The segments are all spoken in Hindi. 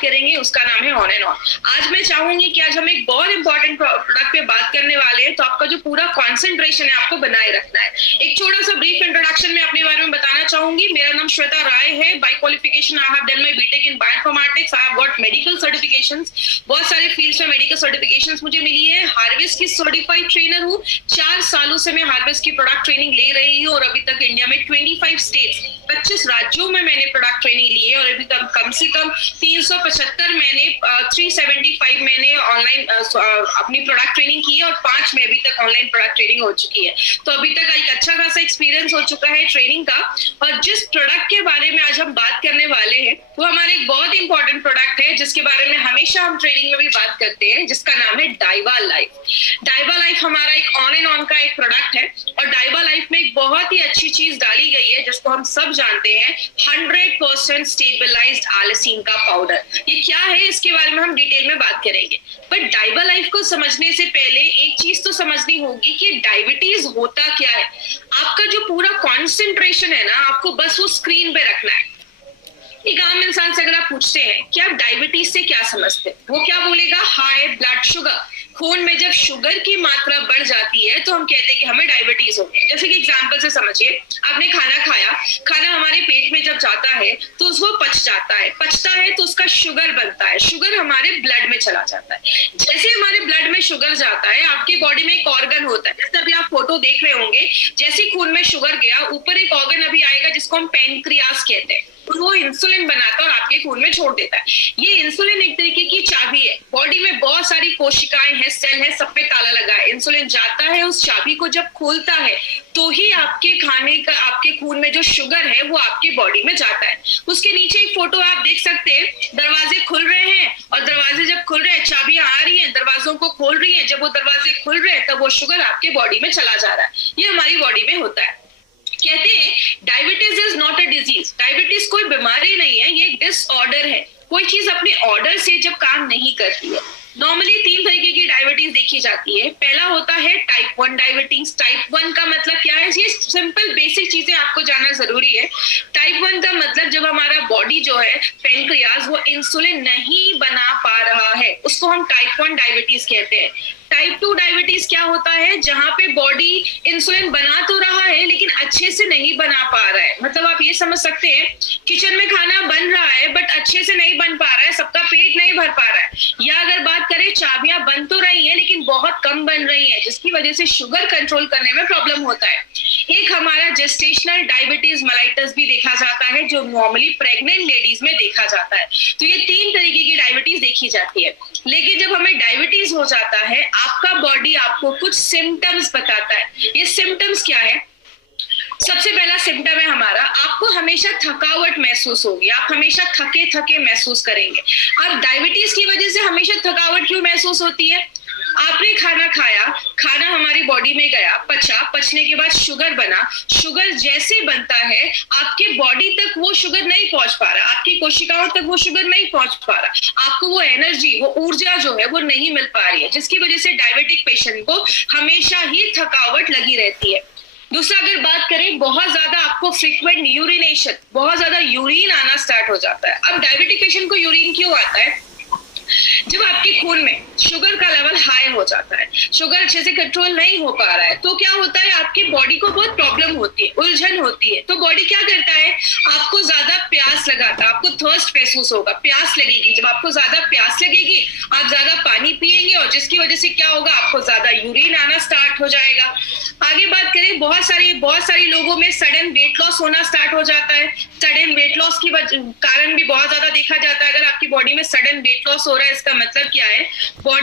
करेंगे उसका नाम है ऑन एंड ऑन। आज मैं चाहूंगी कि आज हम एक बहुत इंपॉर्टेंट प्रोडक्ट पे बात करने वाले हैं, तो आपका जो पूरा कंसंट्रेशन है आपको बनाए रखना है। एक छोटा सा ब्रीफ इंट्रोडक्शन में अपने बारे में बताना चाहूंगी। मेरा नाम श्वेता राय है। By qualification I have done my BTech in bioinformatics. I have got medical certifications, बहुत सारे फील्ड्स में मेडिकल सर्टिफिकेशंस मुझे मिली है। हार्वेस्ट की सर्टिफाइड ट्रेनर हूँ। 4 सालों से मैं हार्वेस्ट की प्रोडक्ट ट्रेनिंग ले रही हूँ और अभी तक इंडिया में 25 स्टेट्स 25 राज्यों में मैंने प्रोडक्ट ट्रेनिंग ली है और अभी तक कम से कम 375 मैंने 375 मैंने ऑनलाइन अपनी प्रोडक्ट ट्रेनिंग की है और 5 में अभी तक ऑनलाइन प्रोडक्ट ट्रेनिंग हो चुकी है। तो अभी तक एक अच्छा खासा एक्सपीरियंस हो चुका है ट्रेनिंग का। और जिस प्रोडक्ट के बारे में आज हम बात करने वाले हैं वो हमारे एक बहुत इंपॉर्टेंट प्रोडक्ट है जिसके बारे में हमेशा हम ट्रेनिंग में भी बात करते हैं, जिसका नाम है डाइवा लाइफ। डाइवा लाइफ हमारा एक ऑन एंड ऑन का एक प्रोडक्ट है और डाइवा लाइफ में एक बहुत ही अच्छी चीज डाली गई है जिसको हम सब जानते हैं, 100% स्टेबलाइज्ड आलसीन का पाउडर। ये क्या है इसके बारे में हम डिटेल में बात करेंगे, बट डाइवा लाइफ को समझने से पहले एक चीज तो समझनी होगी कि डायबिटीज होता क्या है। आपका जो पूरा कॉन्सेंट्रेशन है ना, आपको बस वो स्क्रीन पे रखना है। एक आम इंसान से अगर आप पूछते हैं कि आप डायबिटीज से क्या समझते हैं, वो क्या बोलेगा? High blood sugar. खून में जब शुगर की मात्रा बढ़ जाती है तो हम कहते हैं कि हमें डायबिटीज हो गई। जैसे कि एग्जांपल से समझिए, आपने खाना खाया, खाना हमारे पेट में जब जाता है तो उसको पचता है तो उसका शुगर बनता है, शुगर हमारे ब्लड में चला जाता है। जैसे हमारे ब्लड में शुगर जाता है, आपकी बॉडी में एक ऑर्गन होता है, जैसे अभी आप फोटो देख रहे होंगे, जैसे खून में शुगर गया ऊपर एक ऑर्गन अभी आएगा जिसको हम पैनक्रियास कहते हैं, और वो इंसुलिन बनाता है और आपके खून में छोड़ देता है। ये इंसुलिन एक तरीके की चाबी है। बॉडी में बहुत सारी कोशिकाएं हैं, सेल है, सब पे ताला लगा है। इंसुलिन जाता है, उस चाबी को जब खोलता है तो ही आपके खाने का, आपके खून में जो शुगर है वो आपकी बॉडी में जाता है। उसके नीचे एक फोटो आप देख सकते हैं, दरवाजे खुल रहे हैं और दरवाजे जब खुल रहे हैं, चाबियां आ रही हैं, दरवाजों को खोल रही हैं। जब वो दरवाजे खुल रहे हैं तब वो शुगर आपके बॉडी में चला जा रहा है। ये हमारी बॉडी में होता है। कहते हैं diabetes is not a disease. Diabetes कोई बीमारी नहीं है, ये एक डिसऑर्डर है। कोई चीज अपने ऑर्डर से जब काम नहीं करती है। नॉर्मली 3 तरीके की डायबिटीज देखी जाती है। पहला होता है टाइप 1 डायबिटीज। टाइप 1 का मतलब क्या है? ये सिंपल बेसिक चीजें आपको जानना जरूरी है। टाइप 1 का मतलब जब हमारा बॉडी जो है पेनक्रियाज वो इंसुलिन नहीं बना पा रहा है, उसको हम टाइप 1 डायबिटीज कहते हैं। टाइप 2 डायबिटीज क्या होता है? जहां पे बॉडी इंसुलिन बना तो रहा है लेकिन अच्छे से नहीं बना पा रहा है। मतलब आप ये समझ सकते हैं, किचन में खाना बन रहा है बट अच्छे से नहीं बन पा रहा है, सबका पेट नहीं भर पा रहा है। या अगर बात करें, चाबियां बन तो रही हैं लेकिन बहुत कम बन रही है, जिसकी वजह से शुगर कंट्रोल करने में प्रॉब्लम होता है। एक हमारा जेस्टेशनल डायबिटीज मेलाइटस भी देखा जाता है, जो नॉर्मली प्रेग्नेंट लेडीज में देखा जाता है। तो ये 3 तरीके की डायबिटीज देखी जाती है। लेकिन जब हमें डायबिटीज हो जाता है, आपका बॉडी आपको कुछ सिम्टम्स बताता है। ये सिम्टम्स क्या है? सबसे पहला सिम्टम है हमारा, आपको हमेशा थकावट महसूस होगी, आप हमेशा थके थके महसूस करेंगे। अब डायबिटीज की वजह से हमेशा थकावट क्यों महसूस होती है? आपने खाना खाया, खाना हमारी बॉडी में गया, पचा, पचने के बाद शुगर बना, शुगर जैसे बनता है आपके बॉडी तक वो शुगर नहीं पहुंच पा रहा, आपकी कोशिकाओं तक वो शुगर नहीं पहुंच पा रहा, आपको वो एनर्जी, वो ऊर्जा जो है वो नहीं मिल पा रही है, जिसकी वजह से डायबिटिक पेशेंट को हमेशा ही थकावट लगी रहती है। दूसरा अगर बात करें, बहुत ज्यादा आपको फ्रीक्वेंट यूरिनेशन, बहुत ज्यादा यूरिन आना स्टार्ट हो जाता है। अब डायबिटिक पेशेंट को यूरिन क्यों आता है? जब आपके खून में शुगर का लेवल हाई हो जाता है, शुगर अच्छे से कंट्रोल नहीं हो पा रहा है, तो क्या होता है, आपकी बॉडी को बहुत प्रॉब्लम होती है, उलझन होती है। तो बॉडी क्या करता है, आपको ज्यादा प्यास लगाता है, आपको थर्स्ट महसूस होगा, प्यास लगेगी। जब आपको ज्यादा प्यास लगेगी, आप ज्यादा पानी पिएंगे और जिसकी वजह से क्या होगा, आपको ज्यादा यूरिन आना स्टार्ट हो जाएगा। आगे बात करें, बहुत सारी लोगों में सडन वेट लॉस होना स्टार्ट हो जाता है। सडन वेट लॉस की कारण भी बहुत ज्यादा देखा जाता है। अगर आपकी बॉडी में सडन वेट लॉस हो रहा है, इसका मतलब क्या है, बॉडी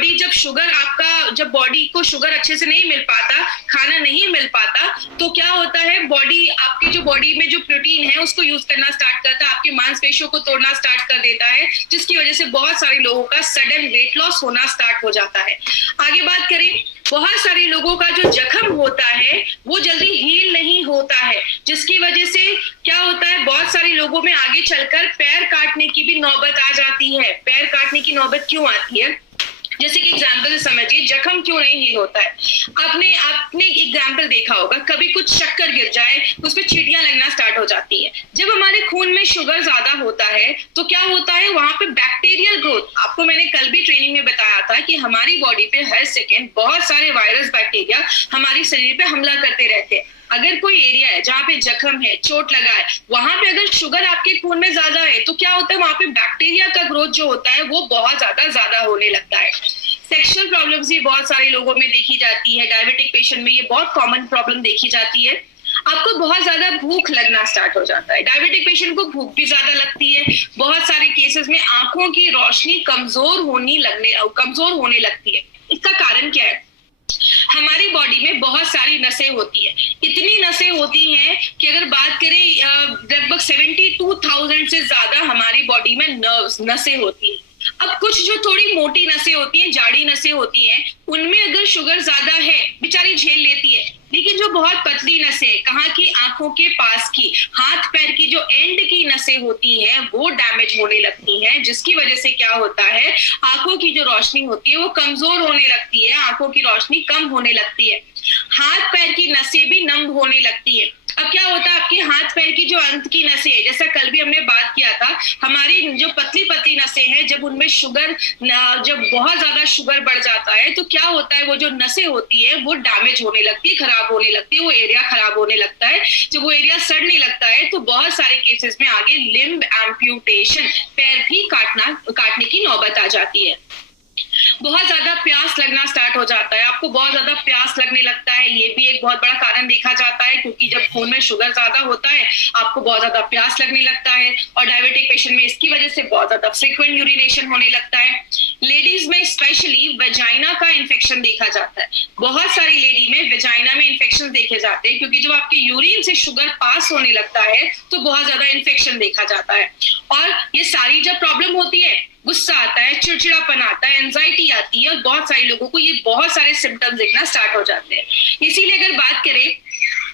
जब बॉडी को शुगर अच्छे से नहीं मिल पाता, खाना नहीं मिल पाता, तो क्या होता है, बॉडी आपकी जो बॉडी में जो प्रोटीन है उसको यूज करना स्टार्ट करता है, आपकी मांसपेशियों को तोड़ना स्टार्ट कर देता है, जिसकी वजह से बहुत सारे लोगों का सडन वेट लॉस होना स्टार्ट हो जाता है। आगे बात करें, बहुत सारे लोगों का जो जख्म होता है वो जल्दी हील नहीं होता है, जिसकी वजह से क्या होता है, बहुत सारे लोगों में आगे चलकर पैर काटने की भी नौबत आ जाती है। पैर काटने की नौबत क्यों आती है? जैसे कि एग्जाम्पल से समझिए, जख्म क्यों नहीं हील होता है। आपने एग्जाम्पल देखा होगा, कभी कुछ शक्कर गिर जाए, उसमें चींटियां लगना स्टार्ट हो जाती है। जब हमारे खून में शुगर ज्यादा होता है तो क्या होता है, वहां पे बैक्टीरियल ग्रोथ, आपको मैंने कल भी ट्रेनिंग में बताया था कि हमारी बॉडी पे हर सेकेंड बहुत सारे वायरस बैक्टीरिया हमारे शरीर पे हमला करते रहते हैं। अगर कोई एरिया है जहाँ पे जख्म है, चोट लगा है, वहां पे अगर शुगर आपके खून में ज्यादा है तो क्या होता है, वहां पे बैक्टीरिया का ग्रोथ जो होता है वो बहुत ज्यादा होने लगता है। सेक्सुअल प्रॉब्लम्स भी बहुत सारे लोगों में देखी जाती है। डायबिटिक पेशेंट में ये बहुत कॉमन प्रॉब्लम देखी जाती है। आपको बहुत ज्यादा भूख लगना स्टार्ट हो जाता है। डायबिटिक पेशेंट को भूख भी ज्यादा लगती है। बहुत सारे केसेस में आंखों की रोशनी कमजोर होने लगती है। इसका कारण क्या है? हमारी बॉडी में बहुत सारी नसें होती है। इतनी नसें होती हैं कि अगर बात करें लगभग 72,000 से ज्यादा हमारी बॉडी में नसें होती हैं। अब कुछ जो थोड़ी मोटी नसें होती हैं, जाड़ी नसें होती हैं, उनमें अगर शुगर ज्यादा है, बेचारी झेल लेती है। लेकिन जो बहुत पतली नसें, कहाँ की, आंखों के पास की, हाथ पैर की जो एंड की नसें होती हैं वो डैमेज होने लगती हैं, जिसकी वजह से क्या होता है, आंखों की जो रोशनी होती है वो कमजोर होने लगती है, आंखों की रोशनी कम होने लगती है। हाथ पैर की नसें भी नम होने लगती है। अब क्या होता है, आपके हाथ पैर की जो अंत की नसें है, जैसा कल भी हमने बात किया था, हमारी जो पतली पतली नसें हैं, जब उनमें जब बहुत ज्यादा शुगर बढ़ जाता है तो क्या होता है, वो जो नसें होती है वो डैमेज होने लगती है, खराब होने लगती है, वो एरिया खराब होने लगता है। जब वो एरिया सड़ने लगता है तो बहुत सारे केसेस में आगे लिम्ब एम्प्यूटेशन, पैर भी काटने की नौबत आ जाती है। बहुत ज्यादा प्यास लगना स्टार्ट हो जाता है। आपको बहुत ज्यादा प्यास लगने लगता है, ये भी एक बहुत बड़ा कारण देखा जाता है, क्योंकि जब खून में शुगर ज्यादा होता है आपको बहुत ज्यादा प्यास लगने लगता है। और डायबिटिक पेशेंट में इसकी वजह से बहुत ज्यादा फ्रीक्वेंट यूरिनेशन होने लगता है। लेडीज में स्पेशली वेजाइना का इन्फेक्शन देखा जाता है। बहुत सारी लेडी में वेजाइना में इन्फेक्शन देखे जाते हैं, क्योंकि जब आपके यूरिन से शुगर पास होने लगता है तो बहुत ज्यादा इन्फेक्शन देखा जाता है। और ये सारी जब प्रॉब्लम होती है, गुस्सा आता है, चिड़चिड़ापन आता है, एंजाइटी आती है, और बहुत सारे लोगों को ये बहुत सारे सिम्टम्स दिखना स्टार्ट हो जाते हैं। इसीलिए अगर बात करें,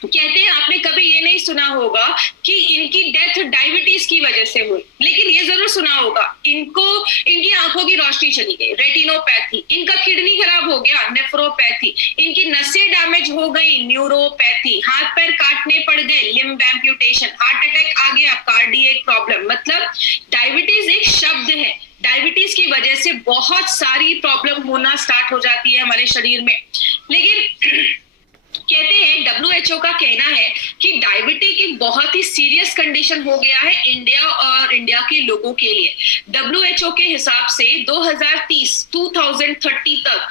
कहते हैं आपने कभी ये नहीं सुना होगा कि इनकी डेथ डायबिटीज की वजह से हुई, लेकिन ये जरूर सुना होगा इनकी आंखों की रोशनी चली गई, रेटिनोपैथी, इनका किडनी खराब हो गया, नेफ्रोपैथी, इनकी नसें डैमेज हो गई, न्यूरोपैथी, हाथ पैर काटने पड़ गए, लिम्ब एम्प्यूटेशन, हार्ट अटैक आ गया, कार्डियक प्रॉब्लम। मतलब डायबिटीज एक शब्द है। डायबिटीज की वजह से बहुत सारी प्रॉब्लम होना स्टार्ट हो जाती है हमारे शरीर में। लेकिन कहते हैं, WHO का कहना है कि डायबिटीज एक बहुत ही सीरियस कंडीशन हो गया है इंडिया के लोगों के लिए। WHO के हिसाब से 2030 तक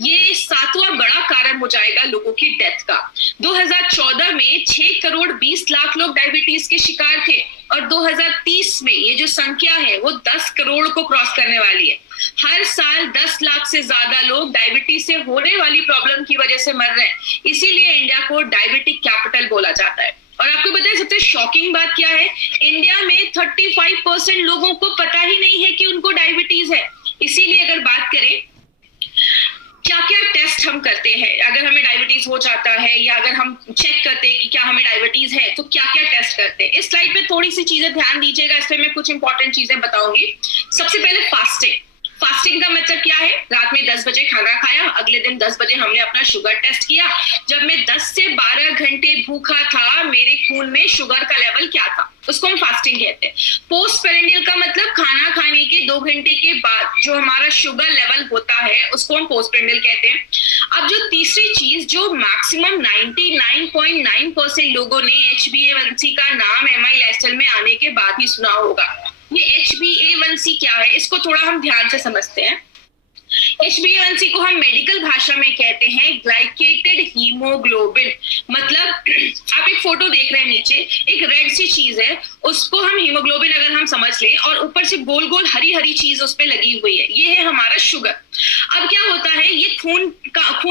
ये 7वां बड़ा कारण हो जाएगा लोगों की डेथ का। 2014 में 6 करोड़ 20 लाख लोग डायबिटीज के शिकार थे, और 2030 में ये जो संख्या है वो 10 करोड़ को क्रॉस करने वाली है। हर साल 10 लाख से ज्यादा लोग डायबिटीज से होने वाली प्रॉब्लम की वजह से मर रहे हैं। इसीलिए इंडिया को डायबिटिक कैपिटल बोला जाता है। और आपको पता है सबसे शॉकिंग बात क्या है, इंडिया में 35% लोगों को पता ही नहीं है कि उनको डायबिटीज है। इसीलिए अगर बात करें क्या क्या टेस्ट हम करते हैं, अगर हमें डायबिटीज हो जाता है या अगर हम चेक करते हैं कि क्या हमें डायबिटीज है तो क्या क्या टेस्ट करते हैं। इस स्लाइड पे थोड़ी सी चीजें ध्यान दीजिएगा, इसमें मैं कुछ इंपॉर्टेंट चीजें बताऊंगी। सबसे पहले फास्टिंग। फास्टिंग का मतलब क्या है, रात में 10 बजे खाना खाया, अगले दिन 10 बजे हमने अपना शुगर टेस्ट किया। जब मैं 10 से 12 घंटे भूखा था, मेरे खून में शुगर का लेवल क्या था, उसको हम फास्टिंग कहते हैं। पोस्ट पेरिनियल का मतलब खाना खाने के 2 घंटे के बाद जो हमारा शुगर लेवल होता है उसको हम पोस्ट पेरिनियल कहते हैं। अब जो तीसरी चीज जो मैक्सिमम 99.9% लोगों ने HbA1c का नाम MI लाइफस्टाइल में आने के बाद ही सुना होगा। ये HbA1c क्या है, इसको थोड़ा हम ध्यान से समझते हैं। HbA1c को हम मेडिकल भाषा में कहते हैं ग्लाइकेटेड हीमोग्लोबिन। मतलब आप एक फोटो देख रहे हैं, नीचे एक रेड सी चीज है, उसको हम हीमोग्लोबिन अगर हम समझ लें, और ऊपर से गोल गोल हरी हरी चीज उस पे लगी हुई है, ये है हमारा शुगर। अब क्या होता है, ये खून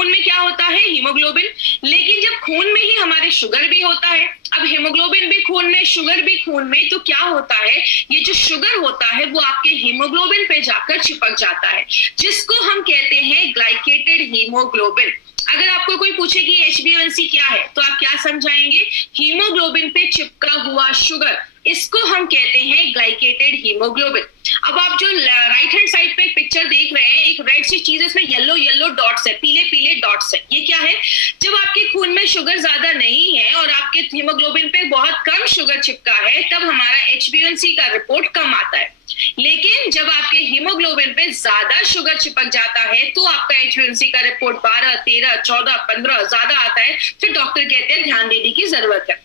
में क्या होता है, हीमोग्लोबिन। लेकिन जब खून में ही हमारे शुगर भी होता है, अब हीमोग्लोबिन भी खून में, शुगर भी खून में, तो क्या होता है, ये जो शुगर होता है वो आपके हीमोग्लोबिन पे जाकर चिपक जाता है, जिसको हम कहते हैं ग्लाइकेटेड हीमोग्लोबिन। अगर आपको कोई पूछे कि HbA1c क्या है तो आप क्या समझाएंगे, हीमोग्लोबिन पे चिपका हुआ शुगर, इसको हम कहते हैं ग्लाइकेटेड हीमोग्लोबिन। अब आप जो राइट हैंड साइड पे एक पिक्चर देख रहे हैं, एक रेड सी चीज, इसमें येलो येलो डॉट्स है, पीले पीले डॉट्स है, ये क्या है, जब आपके खून में शुगर ज्यादा नहीं है और आपके हीमोग्लोबिन पे बहुत कम शुगर चिपका है, तब हमारा HbA1c का रिपोर्ट कम आता है। लेकिन जब आपके हीमोग्लोबिन पे ज्यादा शुगर चिपक जाता है तो आपका HbA1c का रिपोर्ट 12, 13, 14, 15 ज्यादा आता है, फिर डॉक्टर कहते हैं ध्यान देने की जरूरत है।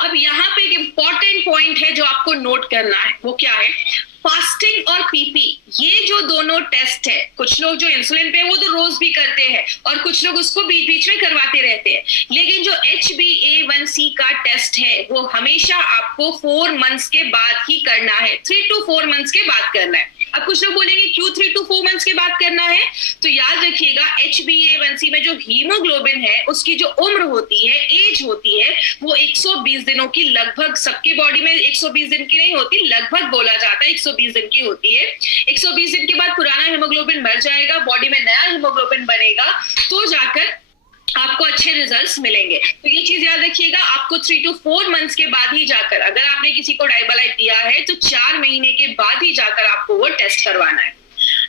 अब यहाँ पे एक इंपॉर्टेंट पॉइंट है जो आपको नोट करना है, वो क्या है? फास्टिंग और पीपी, ये जो दोनों टेस्ट है, कुछ लोग जो इंसुलिन पे वो तो रोज भी करते हैं और कुछ लोग उसको बीच बीच में करवाते रहते हैं, लेकिन जो HbA1c का टेस्ट है वो हमेशा आपको 4 मंथ्स के बाद ही करना है, 3 to 4 मंथ्स के बाद करना है। अब कुछ लोग बोलेंगे क्यों 3 to 4 मंथ्स के बाद करना है? तो याद रखिएगा HbA1c में जो हीमोग्लोबिन है उसकी जो उम्र होती है, एज होती है, वो 120 दिनों की, लगभग सबके बॉडी में 120 दिन की नहीं होती, लगभग बोला जाता है 120 दिन की होती है। 120 दिन के बाद पुराना हीमोग्लोबिन मर जाएगा, बॉडी में नया हीमोग्लोबिन बनेगा, तो जाकर आपको अच्छे रिजल्ट्स मिलेंगे। तो ये चीज याद रखिएगा, आपको 3 to 4 मंथ्स के बाद ही जाकर, अगर आपने किसी को डाइबालाइट दिया है तो 4 महीने के बाद ही जाकर आपको वो टेस्ट करवाना है।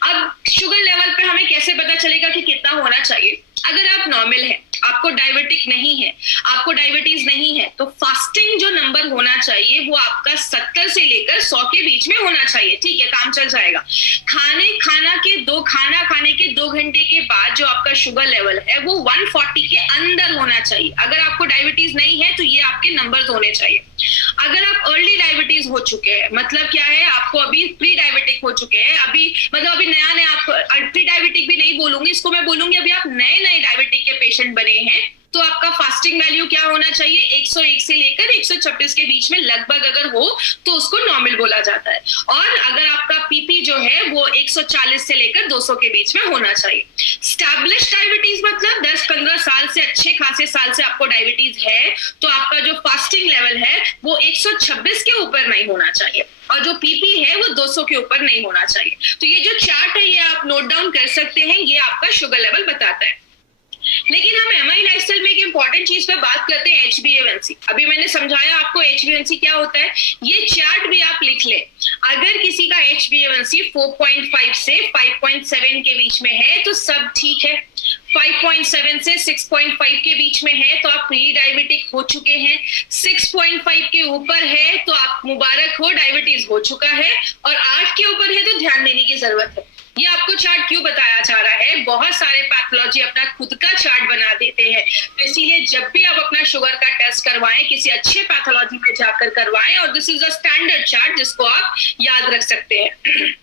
अब शुगर लेवल पे हमें कैसे पता चलेगा कि कितना होना चाहिए? अगर आप नॉर्मल है, आपको डायबिटिक नहीं है, आपको डायबिटीज नहीं है, तो फास्टिंग जो नंबर होना चाहिए वो आपका 70 से लेकर 100 के बीच में होना चाहिए। ठीक है, काम चल जाएगा। खाना खाने के 2 घंटे के बाद जो आपका शुगर लेवल है वो 140 के अंदर होना चाहिए। अगर आपको डायबिटीज नहीं है तो ये आपके नंबर्स होने चाहिए। अगर आप अर्ली डायबिटीज हो चुके हैं, मतलब क्या है, आपको अभी प्री डायबिटिक हो चुके हैं, अभी नया आप प्री डायबिटिक भी नहीं बोलूंगी, इसको मैं बोलूंगी अभी आप नए डायबिटिक के पेशेंट बने हैं, तो आपका फास्टिंग वैल्यू क्या होना चाहिए? 101 से लेकर 126 के बीच में लगभग अगर हो तो उसको नॉर्मल बोला जाता है। और अगर आपका पीपी जो है वो 140 से लेकर 200 के बीच में होना चाहिए। स्टैब्लिश डायबिटीज मतलब 10-15 साल से, अच्छे खासे साल से आपको डायबिटीज है, तो आपका जो फास्टिंग लेवल है वो 126 के ऊपर नहीं होना चाहिए और जो पीपी है वो 200 के ऊपर नहीं होना चाहिए। तो ये जो चार्ट है ये आप नोट डाउन कर सकते हैं, ये आपका शुगर लेवल बताता है। लेकिन हम एमआई लाइफस्टाइल में एक इंपॉर्टेंट चीज पे बात करते हैं, HbA1c। अभी मैंने समझाया आपको HbA1c क्या होता है, ये चार्ट भी आप लिख लें। अगर किसी का HbA1c 4.5 से 5.7 के बीच में है तो सब ठीक है, 5.7 से 6.5 के बीच में है तो आप प्री डायबिटिक हो चुके हैं, 6.5 के ऊपर है तो आप मुबारक हो, डायबिटीज हो चुका है, और 8 के ऊपर है तो ध्यान देने की जरूरत है। ये आपको चार्ट क्यों बताया जा रहा है? बहुत सारे पैथोलॉजी अपना खुद का चार्ट बना देते हैं, तो इसीलिए जब भी आप अपना शुगर का टेस्ट करवाएं किसी अच्छे पैथोलॉजी में जाकर करवाएं, और this is a standard chart जिसको आप याद रख सकते हैं।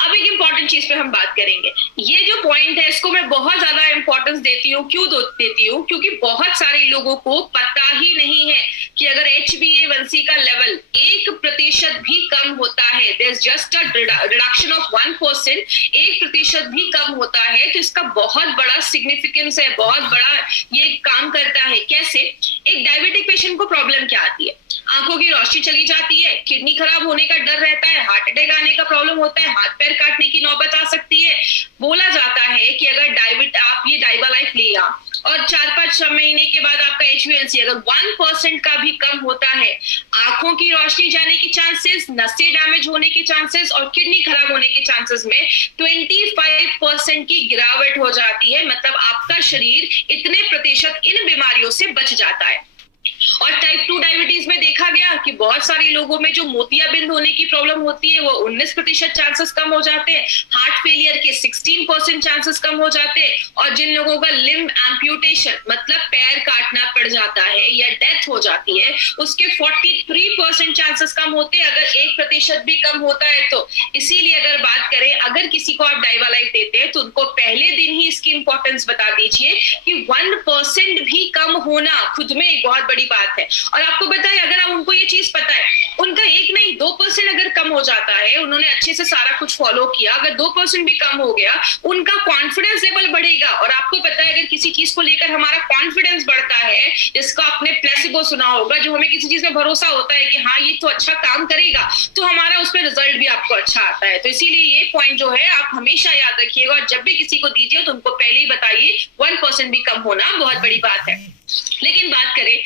अब एक इंपॉर्टेंट चीज पे हम बात करेंगे। ये जो पॉइंट है इसको मैं बहुत ज्यादा इंपॉर्टेंस देती हूँ। क्यों देती हूँ? क्योंकि बहुत सारे लोगों को पता ही नहीं है कि अगर HbA1c का लेवल 1% भी कम होता है, there is just a reduction of 1%, 1% भी कम होता है तो इसका बहुत बड़ा सिग्निफिकेंस है, बहुत बड़ा ये काम करता है। कैसे? एक डायबिटिक पेशेंट को प्रॉब्लम क्या आती है? आंखों की रोशनी चली जाती है, किडनी खराब होने का डर रहता है, हार्ट अटैक आने का प्रॉब्लम होता है, हाथ पैर काटने की नौबत आ सकती है। बोला जाता है कि अगर आप ये डाइबालाइफ लिया और 4-5 महीने के बाद आपका HbA1c अगर 1% का भी कम होता है, आंखों की रोशनी जाने की चांसेस, नसें डैमेज होने के चांसेस और किडनी खराब होने के चांसेस में 25% की गिरावट हो जाती है। मतलब आपका शरीर इतने प्रतिशत इन बीमारियों से बच जाता है। और टाइप 2 डायबिटीज में देखा गया कि बहुत सारे लोगों में जो मोतियाबिंद होने की प्रॉब्लम होती है वो 19% चांसेस कम हो जाते हैं, हार्ट फेलियर के 16% चांसेस कम हो जाते हैं, और जिन लोगों का लिम्ब एम्प्यूटेशन मतलब पैर काटना पड़ जाता है या डेथ हो जाती है उसके 43% चांसेस कम होते हैं अगर 1% भी कम होता है तो। इसीलिए अगर बात करें, अगर किसी को आप डाइबालाइफ देते हैं तो उनको पहले दिन ही इसकी इंपॉर्टेंस बता दीजिए कि 1% भी कम होना खुद में एक बहुत बड़ी बात है। और आपको बताए, अगर आप उनको ये चीज पता है, उनका 1 नहीं 2% अगर कम हो जाता है, उन्होंने अच्छे से सारा कुछ फॉलो किया, अगर 2% भी कम हो गया, उनका कॉन्फिडेंस लेवल बढ़ेगा। और आपको पता है अगर किसी चीज को लेकर हमारा कॉन्फिडेंस बढ़ता है, जिसका आपने प्लेसिबो सुना होगा, जो हमें किसी चीज में भरोसा होता है कि हाँ ये तो अच्छा काम करेगा, तो हमारा उस पर रिजल्ट भी आपको अच्छा आता है। तो इसीलिए ये पॉइंट जो है आप हमेशा याद रखिएगा, और जब भी किसी को दीजिए तो उनको पहले ही बताइए 1% भी कम होना बहुत बड़ी बात है। लेकिन बात करें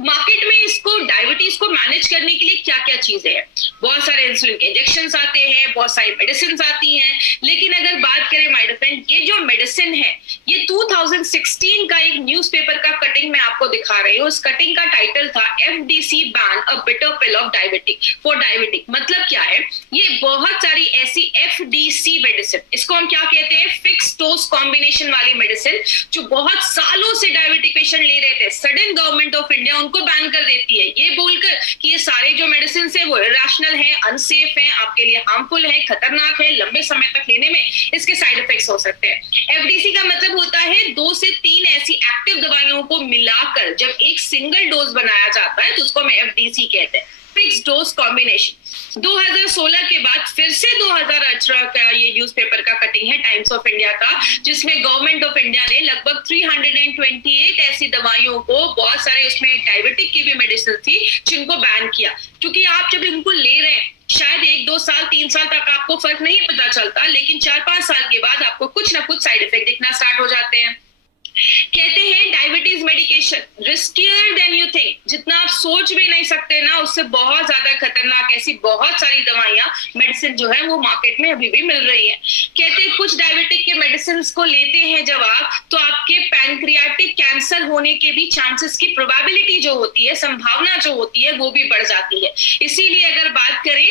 मार्केट में इसको डायबिटीज को मैनेज करने के लिए क्या क्या चीजें हैं, बहुत सारे इंसुलिन के इंजेक्शन आते हैं, बहुत सारी मेडिसिन आती हैं, लेकिन अगर बात करें माय फ्रेंड, ये जो मेडिसिन है ये 2016 का एक न्यूज़पेपर का कटिंग मैं आपको दिखा रही हूँ। उस कटिंग का टाइटल था FDC ban a bitter pill of diabetic for diabetic. मतलब क्या है, ये बहुत सारी ऐसी एफडीसी मेडिसिन, इसको हम क्या कहते हैं, फिक्स डोज कॉम्बिनेशन वाली मेडिसिन, जो बहुत सालों से डायबिटिक पेशेंट ले रहे थे, सडन गवर्नमेंट ऑफ इंडिया उनको बैन कर देती है ये बोलकर कि ये सारे जो मेडिसिन है वो इरेशनल है, अनसेफ है, आपके लिए हार्मफुल है, खतरनाक है, लंबे समय तक लेने में इसके साइड इफेक्ट्स हो सकते हैं। एफडीसी का मतलब होता है 2 से 3 ऐसी एक्टिव दवाइयों को मिलाकर जब एक सिंगल डोज बनाया जाता है तो उसको हम एफडीसी कहते हैं, फिक्स डोज कॉम्बिनेशन। 2016 के बाद फिर से 2018 का ये न्यूज़पेपर का कटिंग है टाइम्स ऑफ इंडिया का, जिसमें गवर्नमेंट ऑफ इंडिया ने लगभग 328 ऐसी दवाइयों को, बहुत सारे उसमें डायबिटिक की भी मेडिसिन थी, जिनको बैन किया। क्योंकि आप जब इनको ले रहे हैं शायद 1, 2 साल, 3 साल तक आपको फर्क नहीं पता चलता, लेकिन 4-5 साल के बाद आपको कुछ ना कुछ साइड इफेक्ट दिखना स्टार्ट हो जाते हैं। कहते हैं diabetes medication riskier than you think, जितना आप सोच भी नहीं सकते ना उससे बहुत ज्यादा खतरनाक ऐसी बहुत सारी दवाइयां, मेडिसिन जो है वो मार्केट में अभी भी मिल रही है। कहते हैं कुछ डायबिटिक के मेडिसिन को लेते हैं जब आप, तो आपके पैनक्रियाटिक कैंसर होने के भी चांसेस की प्रोबेबिलिटी जो होती है, संभावना जो होती है, वो भी बढ़ जाती है। इसीलिए अगर बात करें,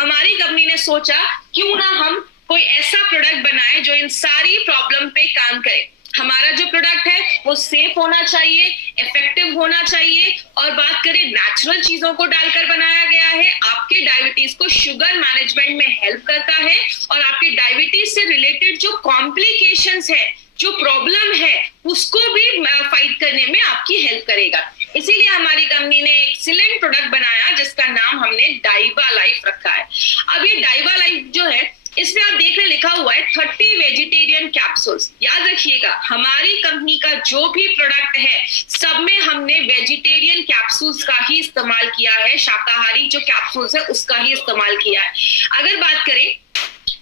हमारी कंपनी ने सोचा क्यों ना हम कोई ऐसा प्रोडक्ट बनाए जो इन सारी प्रॉब्लम पे काम करे। हमारा जो प्रोडक्ट है वो सेफ होना चाहिए, इफेक्टिव होना चाहिए, और बात करें नेचुरल चीजों को डालकर बनाया गया है, आपके डायबिटीज को शुगर मैनेजमेंट में हेल्प करता है, और आपके डायबिटीज से रिलेटेड जो कॉम्प्लिकेशंस है, जो प्रॉब्लम है, उसको भी फाइट करने में आपकी हेल्प करेगा। इसीलिए हमारी कंपनी ने एक एक्सीलेंट प्रोडक्ट बनाया जिसका नाम हमने डाइबा लाइफ रखा है। अब ये डाइबा लाइफ जो है, इसमें आप देख रहे लिखा हुआ है 30 वेजिटेरियन कैप्सूल्स। याद रखिएगा, हमारी कंपनी का जो भी प्रोडक्ट है सब में हमने वेजिटेरियन कैप्सूल्स का ही इस्तेमाल किया है, शाकाहारी जो कैप्सूल्स है उसका ही इस्तेमाल किया है। अगर बात करें,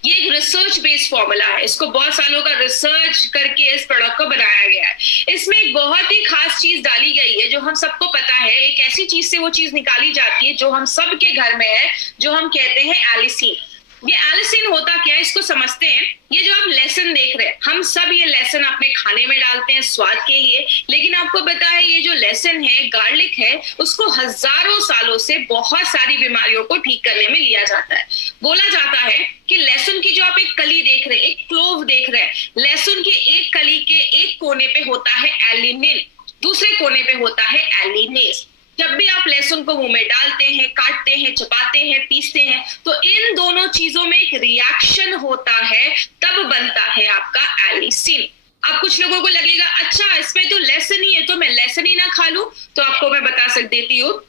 ये एक रिसर्च बेस्ड फॉर्मूला है, इसको बहुत सालों का रिसर्च करके इस प्रोडक्ट को बनाया गया है। इसमें एक बहुत ही खास चीज डाली गई है जो हम सबको पता है, एक ऐसी चीज से वो चीज निकाली जाती है जो हम सबके घर में है, जो हम कहते हैं एलिसिन। ये एलिसिन होता क्या है, इसको समझते हैं। ये जो आप लहसुन देख रहे हैं, हम सब ये लहसुन अपने खाने में डालते हैं स्वाद के लिए, लेकिन आपको पता है ये जो लहसुन है, गार्लिक है, उसको हजारों सालों से बहुत सारी बीमारियों को ठीक करने में लिया जाता है। बोला जाता है कि लहसुन की जो आप एक कली देख रहे हैं, एक क्लोव देख रहे हैं, लहसुन के एक कली के एक कोने पे होता है एलिनिन, दूसरे कोने पे होता है एलिनेस। जब भी आप लहसुन को मुंह में डालते हैं, काटते हैं, चबाते हैं, पीसते हैं, तो इन दोनों चीजों में एक रिएक्शन होता है, तब बनता है आपका एलिसिन। अब कुछ लोगों को लगेगा अच्छा इसमें तो लहसुन ही है, तो मैं लहसुन ही ना खा लूं, तो आपको मैं बता देती हूँ,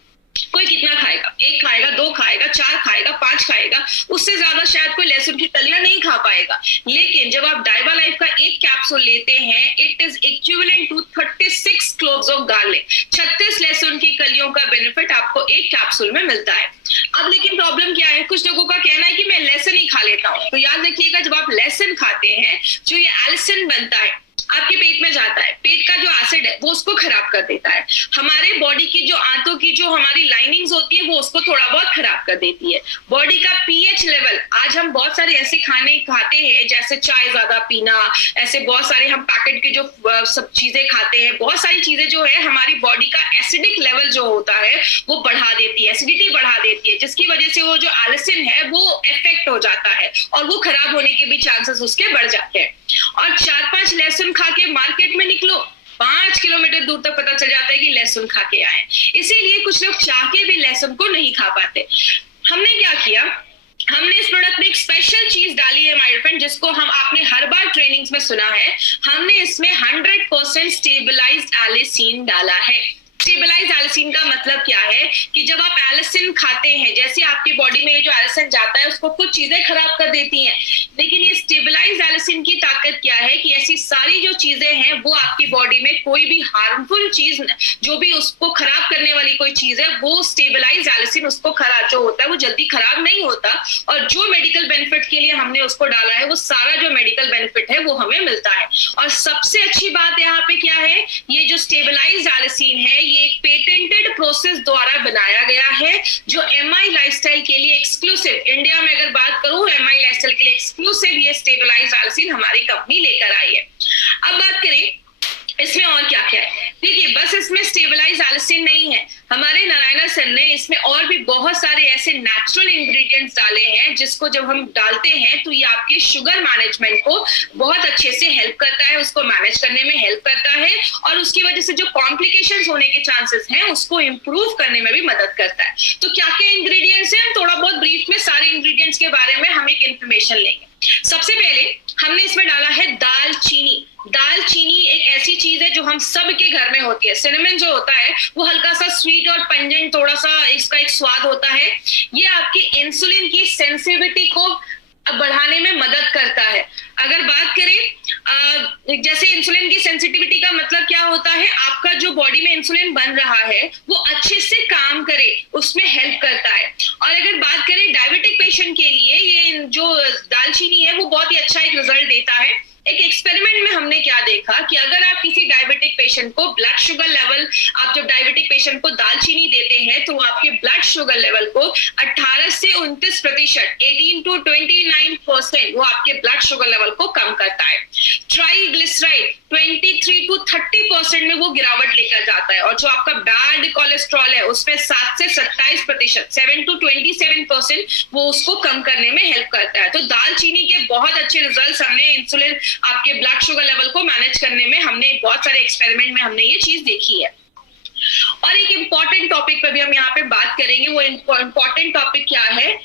कोई कितना खाएगा, 1 खाएगा, 2 खाएगा, 4 खाएगा, 5 खाएगा, उससे ज्यादा शायद कोई लहसुन की कलियां नहीं खा पाएगा। लेकिन जब आप डाइबा लाइफ का एक कैप्सूल लेते हैं, it is equivalent to 36 cloves of garlic. 36 लहसुन की कलियों का बेनिफिट आपको एक कैप्सूल में मिलता है। अब लेकिन प्रॉब्लम क्या है, कुछ लोगों का कहना है कि मैं लहसुन ही खा लेता हूँ, तो याद रखिएगा जब आप लहसुन खाते हैं, जो ये एलिसिन बनता है आपके पेट में जाता है, पेट का जो एसिड है वो उसको खराब कर देता है। हमारे बॉडी की जो आंतों की जो हमारी लाइनिंग्स होती है वो उसको थोड़ा बहुत खराब कर देती है। बॉडी का पीएच लेवल, आज हम बहुत सारे ऐसे खाने खाते हैं जैसे चाय ज्यादा पीना, ऐसे बहुत सारे हम पैकेट के जो सब चीजें खाते हैं, बहुत सारी चीजें जो है हमारी बॉडी का एसिडिक लेवल जो होता है वो बढ़ा देती है, एसिडिटी बढ़ा देती है, जिसकी वजह से वो जो एलिसिन है वो इफेक्ट हो जाता है और वो खराब होने के भी चांसेस उसके बढ़ जाते हैं। और 4-5 लहसुन खा के मार्केट में निकलो, 5 किलोमीटर दूर तक पता चल जाता है कि लहसुन खा के आए। इसीलिए कुछ लोग चाह के भी लहसुन को नहीं खा पाते। हमने क्या किया, हमने इस प्रोडक्ट में एक स्पेशल चीज डाली है माय फ्रेंड, जिसको हम आपने हर बार ट्रेनिंग्स में सुना है, हमने इसमें 100% स्टेबलाइज्ड एलिसिन डाला है। स्टेबलाइज एलिसिन का मतलब क्या है कि जब आप एलिसिन खाते हैं, जैसे आपकी बॉडी में जो एलिसिन जाता है उसको कुछ चीजें खराब कर देती हैं, लेकिन ये स्टेबलाइज एलिसिन की ताकत क्या है कि ऐसी सारी जो चीजें हैं वो आपकी बॉडी में कोई भी हार्मफुल चीज, जो भी उसको खराब करने वाली कोई चीज है, वो स्टेबलाइज एलिसिन उसको खराब जो होता है वो जल्दी खराब नहीं होता, और जो मेडिकल बेनिफिट के लिए हमने उसको डाला है वो सारा जो मेडिकल बेनिफिट है वो हमें मिलता है। और सबसे अच्छी बात यहाँ पे क्या है, ये जो स्टेबलाइज एलिसिन है ये एक पेटेंटेड प्रोसेस द्वारा बनाया गया है, जो एमआई लाइफस्टाइल के लिए एक्सक्लूसिव, इंडिया में अगर बात करूं एमआई लाइफस्टाइल के लिए एक्सक्लूसिव ये स्टेबलाइज एलिसिन हमारी कंपनी लेकर आई है। अब बात करें इसमें और क्या क्या है। देखिए, बस इसमें स्टेबलाइज एलिसिन नहीं है, हमारे नारायणा सर ने इसमें और भी बहुत सारे ऐसे नेचुरल इंग्रेडिएंट्स डाले हैं जिसको जब हम डालते हैं तो ये आपके शुगर मैनेजमेंट को बहुत अच्छे से हेल्प करता है, उसको मैनेज करने में हेल्प करता है, और उसकी वजह से जो कॉम्प्लिकेशंस होने के चांसेस हैं उसको इंप्रूव करने में भी मदद करता है। तो क्या क्या इंग्रेडिएंट्स हैं, थोड़ा बहुत ब्रीफ में सारे इंग्रेडिएंट्स के बारे में हम एक इंफॉर्मेशन लेंगे। सबसे पहले हमने इसमें डाला है दालचीनी। दालचीनी एक ऐसी चीज है जो हम सबके घर में होती है। सिनेमन जो होता है वो हल्का सा स्वीट और पंजेंट, थोड़ा सा इसका एक स्वाद होता है। ये आपकी इंसुलिन की सेंसिटिविटी को बढ़ाने में मदद करता है। अगर बात करें जैसे इंसुलिन की सेंसिटिविटी का मतलब क्या होता है, आपका जो बॉडी में इंसुलिन बन रहा है वो अच्छे से काम करे, उसमें हेल्प करता है। और अगर बात करें डायबिटिक पेशेंट के लिए ये जो दालचीनी है वो बहुत ही अच्छा एक रिजल्ट देता है। एक एक्सपेरिमेंट में हमने क्या देखा कि अगर आप किसी डायबिटिक पेशेंट को ब्लड शुगर लेवल, आप जब डायबिटिक पेशेंट को दालचीनी देते हैं तो आपके ब्लड शुगर लेवल को 18 से 29%, 18 to 29% वो आपके ब्लड शुगर लेवल को कम करता है। ट्राइग्लिसराइड 23 to 30% में वो गिरावट लेकर जाता है, और जो आपका बैड कोलेस्ट्रॉल है उसमें 7 से 27%, 7 to 27% वो उसको कम करने में हेल्प करता है। तो दालचीनी के बहुत अच्छे रिजल्ट्स हमने इंसुलिन, आपके ब्लड शुगर लेवल को मैनेज करने में, हमने बहुत सारे एक्सपेरिमेंट में हमने ये चीज देखी है। और एक इंपॉर्टेंट टॉपिक पे भी हम यहाँ पे बात करेंगे। वो इंपॉर्टेंट टॉपिक क्या है,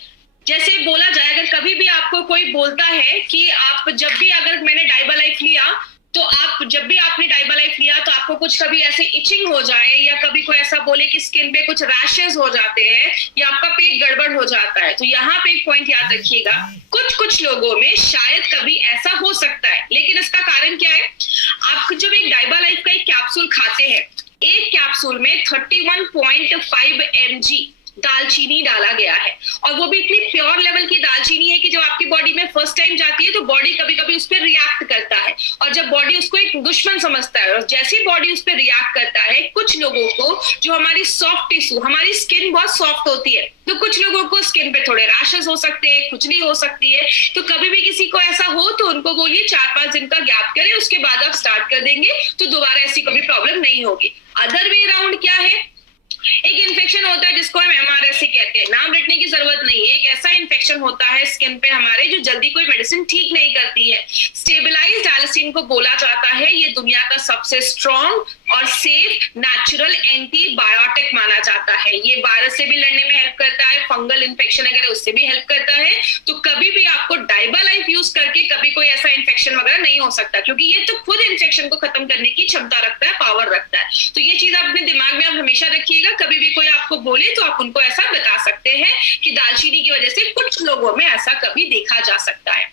जैसे बोला जाए, अगर कभी भी आपको कोई बोलता है कि आप जब भी, अगर मैंने डाइबा लाइफ लिया तो आप जब भी आपने डाइबा लाइफ लिया तो आपको कुछ कभी ऐसे इचिंग हो जाए, या कभी कोई ऐसा बोले कि स्किन पे कुछ रैशेस हो जाते हैं, या आपका पेट गड़बड़ हो जाता है, तो यहाँ पे एक पॉइंट याद रखिएगा, कुछ लोगों में शायद कभी ऐसा हो सकता है, लेकिन इसका कारण क्या है, आप जब एक डाइबा लाइफ का एक कैप्सूल खाते हैं, एक कैप्सूल में 31.5 mg दालचीनी डाला गया है, और वो भी इतनी प्योर लेवल की दालचीनी है कि जब आपकी बॉडी में फर्स्ट टाइम जाती है तो बॉडी कभी कभी उस पर रिएक्ट करता है, और जब बॉडी उसको एक दुश्मन समझता है, और जैसे ही बॉडी उस पर रिएक्ट करता है, कुछ लोगों को जो हमारी सॉफ्ट टिश्यू, हमारी स्किन बहुत सॉफ्ट होती है, तो कुछ लोगों को स्किन पे थोड़े रैशेस हो सकते हैं, खुजली हो सकती है। तो कभी भी किसी को ऐसा हो तो उनको बोलिए 4-5 दिन का गैप करें, उसके बाद आप स्टार्ट कर देंगे तो दोबारा ऐसी कभी प्रॉब्लम नहीं होगी। अदर वे अराउंड क्या है, एक इन्फेक्शन होता है जिसको हम एमआरएसए कहते हैं, नाम रटने की जरूरत नहीं है। एक ऐसा इन्फेक्शन होता है स्किन पे हमारे जो जल्दी कोई मेडिसिन ठीक नहीं करती है। स्टेबलाइज्ड एलिसिन को बोला जाता है ये दुनिया का सबसे स्ट्रॉन्ग और सेफ नेचुरल एंटीबायोटिक माना जाता है। ये वायरस से भी लड़ने में हेल्प करता है, फंगल इन्फेक्शन वगैरह उससे भी हेल्प करता है। तो कभी भी आपको डाइबा लाइफ यूज करके कभी कोई ऐसा इन्फेक्शन वगैरह नहीं हो सकता, क्योंकि ये तो खुद इन्फेक्शन को खत्म करने की क्षमता रखता है, पावर रखता है। तो ये चीज आप अपने दिमाग में आप हमेशा रखिएगा, कभी भी कोई आपको बोले तो आप उनको ऐसा बता सकते हैं कि दालचीनी की वजह से कुछ लोगों में ऐसा कभी देखा जा सकता है।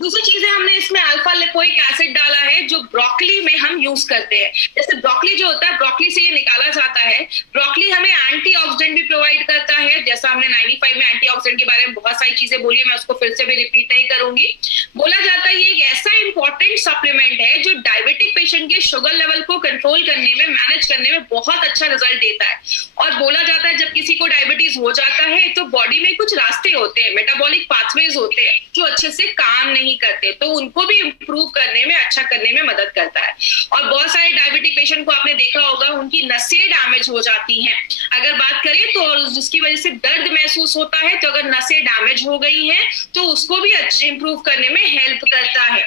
दूसरी चीज है, हमने इसमें अल्फा लिपोइक एसिड डाला है जो ब्रोकली में हम यूज करते हैं। जैसे ब्रोकली जो होता है, ब्रोकली से ये निकाला जाता है। ब्रोकली हमें एंटीऑक्सीडेंट भी प्रोवाइड करता है, जैसा हमने 95 में एंटीऑक्सीडेंट के बारे में बहुत सारी चीजें बोली है, मैं उसको फिर से भी रिपीट नहीं करूंगी। बोला जाता है ये एक ऐसा इंपॉर्टेंट सप्लीमेंट है जो डायबिटिक पेशेंट के शुगर लेवल को कंट्रोल करने में, मैनेज करने में बहुत अच्छा रिजल्ट देता है। और बोला जाता है जब किसी को डायबिटीज हो जाता है तो बॉडी में कुछ रास्ते होते हैं, मेटाबॉलिक पाथवेज होते हैं जो अच्छे से काम नहीं करते, तो उनको भी इंप्रूव करने में, अच्छा करने में मदद करता है। और बहुत सारे डायबिटिक पेशेंट को आपने देखा होगा उनकी नसें डैमेज हो जाती हैं। अगर बात करें तो जिसकी वजह से दर्द महसूस होता है, तो अगर नसें डैमेज हो गई हैं तो उसको भी अच्छे इंप्रूव करने में हेल्प करता है।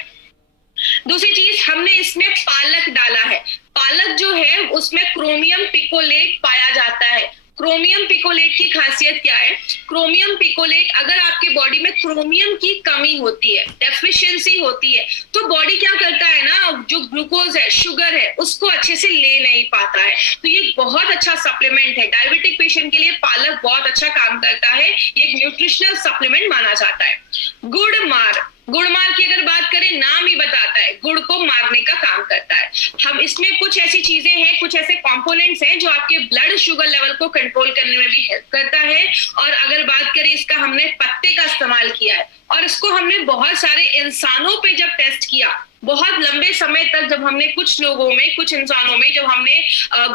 दूसरी चीज, हमने इसमें पालक डाला है। पालक जो है उसमें क्रोमियम पिकोलेट पाया जाता है। क्रोमियम पिकोलेट की खासियत क्या है? क्रोमियम पिकोलेट, अगर आपके बॉडी में क्रोमियम की कमी होती है, डेफिशिएंसी होती है, तो बॉडी क्या करता है ना, जो ग्लूकोज है, शुगर है, उसको अच्छे से ले नहीं पाता है। तो ये बहुत अच्छा सप्लीमेंट है। डायबिटिक पेशेंट के लिए पालक बहुत अच्छा काम करता है। ये एक न्यूट्रिशनल सप्लीमेंट माना जाता है। गुड़मार की अगर बात करें, नाम ही बताता है, गुड़ को मारने का काम करता है। हम इसमें कुछ ऐसी चीजें हैं, कुछ ऐसे कंपोनेंट्स हैं जो आपके ब्लड शुगर लेवल को कंट्रोल करने में भी हेल्प करता है। और अगर बात करें इसका, हमने पत्ते का इस्तेमाल किया है और इसको हमने बहुत सारे इंसानों पे जब टेस्ट किया, बहुत लंबे समय तक जब हमने कुछ लोगों में, कुछ इंसानों में जब हमने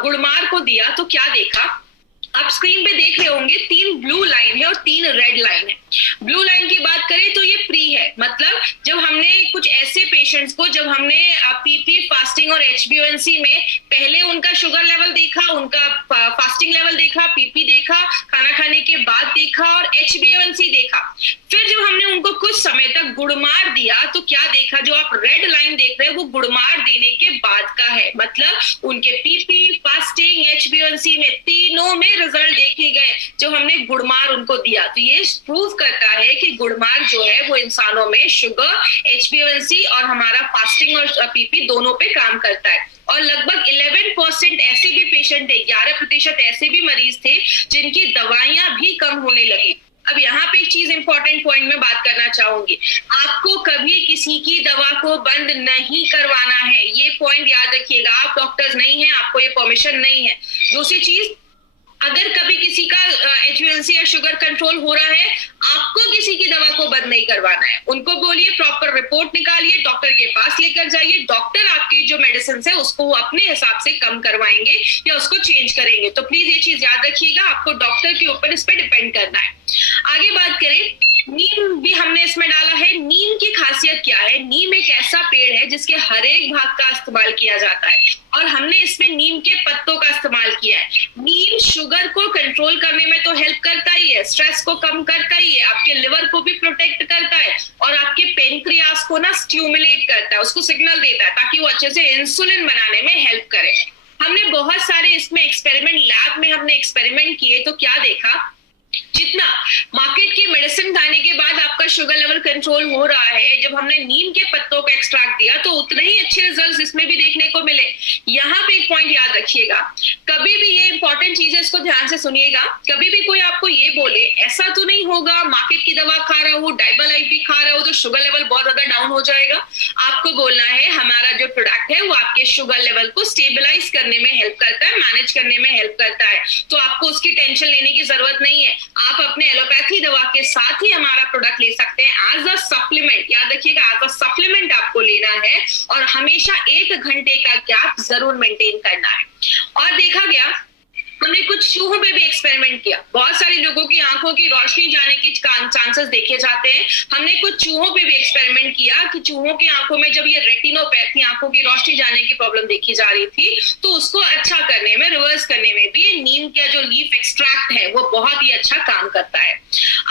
गुड़मार को दिया, तो क्या देखा, आप स्क्रीन पे देख रहे होंगे, 3 ब्लू लाइन है और 3 रेड लाइन है। ब्लू लाइन की बात करें तो ये प्री है, मतलब जब हमने कुछ ऐसे पेशेंट्स को, जब हमने पीपी, फास्टिंग और HbA1c में पहले उनका शुगर लेवल देखा, उनका फास्टिंग लेवल देखा, पीपी देखा, खाना खाने के बाद देखा और HbA1c देखा, फिर जब हमने उनको कुछ समय तक गुड़मार दिया तो क्या देखा, जो आप रेड लाइन देख रहे हैं वो गुड़मार देने के बाद का है। मतलब उनके पीपी, फास्टिंग, HbA1c में तीनों में रिजल्ट देखे गए जो हमने गुड़मार उनको दिया। तो ये प्रूव करता है कि गुड़मार जो है वो इंसानों में शुगर, HbA1c और हमारा फास्टिंग और पीपी दोनों पे काम करता है। और लगभग 11% ऐसे भी पेशेंट थे, 11% ऐसे भी मरीज थे जिनकी दवाइयां भी कम होने लगी। अब यहाँ पे एक चीज इंपॉर्टेंट पॉइंट में बात करना चाहूंगी, आपको कभी किसी की दवा को बंद नहीं करवाना है, ये पॉइंट याद रखिएगा। आप डॉक्टर्स नहीं है, आपको ये परमिशन नहीं है। दूसरी चीज, अगर कभी किसी का HbA1c या शुगर कंट्रोल हो रहा है, आपको किसी की दवा को बंद नहीं करवाना है। उनको बोलिए, प्रॉपर रिपोर्ट निकालिए, डॉक्टर के पास लेकर जाइए, डॉक्टर आपके जो मेडिसिन है उसको अपने हिसाब से कम करवाएंगे या उसको चेंज करेंगे। तो प्लीज ये चीज याद रखिएगा, आपको डॉक्टर के ऊपर इस पर डिपेंड करना है। आगे बात करें, नीम भी हमने इसमें डाला है। नीम की खासियत क्या है? नीम एक ऐसा पेड़ है जिसके हर एक भाग का इस्तेमाल किया जाता है और हमने इसमें नीम के पत्तों का इस्तेमाल किया है। नीम शुगर को कंट्रोल करने में तो हेल्प करता ही है, स्ट्रेस को कम करता ही है, आपके लिवर को भी प्रोटेक्ट करता है और आपके पेनक्रियास को ना स्टिमुलेट करता है, उसको सिग्नल देता है ताकि वो अच्छे से इंसुलिन बनाने में हेल्प करे। हमने बहुत सारे इसमें एक्सपेरिमेंट, लैब में हमने एक्सपेरिमेंट किए, तो क्या देखा, जितना मार्केट की मेडिसिन खाने के बाद आपका शुगर लेवल कंट्रोल हो रहा है, जब हमने नीम के पत्तों का एक्सट्रैक्ट दिया तो उतने ही अच्छे रिजल्ट्स इसमें भी देखने को मिले। यहाँ पे एक पॉइंट याद रखिएगा, कभी भी ये इंपॉर्टेंट चीज है, इसको ध्यान से सुनिएगा, कभी भी कोई आपको ये बोले ऐसा तो नहीं होगा मार्केट की दवा खा रहा हूँ, डाइबल-IP खा रहा हूँ तो शुगर लेवल बहुत ज्यादा डाउन हो जाएगा। आपको बोलना है हमारा जो प्रोडक्ट है वो आपके शुगर लेवल को स्टेबलाइज करने में हेल्प करता है, मैनेज करने में हेल्प करता है, तो आपको उसकी टेंशन लेने की जरूरत नहीं है। आप अपने एलोपैथी दवा के साथ ही हमारा प्रोडक्ट ले सकते हैं एज अ सप्लीमेंट। याद रखिएगा, एज अ सप्लीमेंट आपको लेना है और हमेशा 1 घंटे का गैप जरूर मेंटेन करना है। और देखा गया, हमने कुछ चूहों पे भी एक्सपेरिमेंट किया। बहुत सारे लोगों की आंखों की रोशनी जाने के चांसेस देखे जाते हैं। हमने कुछ चूहों पे भी एक्सपेरिमेंट किया कि चूहों की आंखों में जब ये रेटिनोपैथी, आंखों की रोशनी जाने की प्रॉब्लम देखी जा रही थी, तो उसको अच्छा करने में, रिवर्स करने में भी ये नीम का जो लीफ एक्सट्रैक्ट है वो बहुत ही अच्छा काम करता है।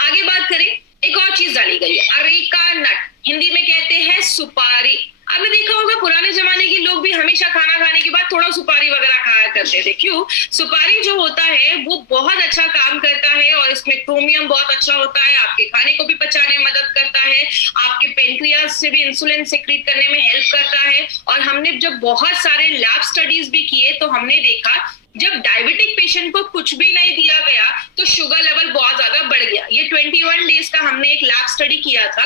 आगे बात करें, एक और चीज डाली गई है, अरेका नट, हिंदी में कहते हैं सुपारी। आपने देखा होगा पुराने जमाने के लोग भी हमेशा खाना खाने के बाद थोड़ा सुपारी वगैरह खाया करते थे। क्यों? सुपारी जो होता है वो बहुत अच्छा काम करता है और इसमें क्रोमियम बहुत अच्छा होता है, आपके खाने को भी पचाने में मदद करता है, आपके पेनक्रियास से भी इंसुलिन सिक्रीट करने में हेल्प करता है। और हमने जब बहुत सारे लैब स्टडीज भी किए तो हमने देखा जब डायबिटिक पेशेंट को कुछ भी नहीं दिया गया तो शुगर लेवल बहुत ज्यादा बढ़ गया। ये 21 डेज का हमने एक लैब स्टडी किया था।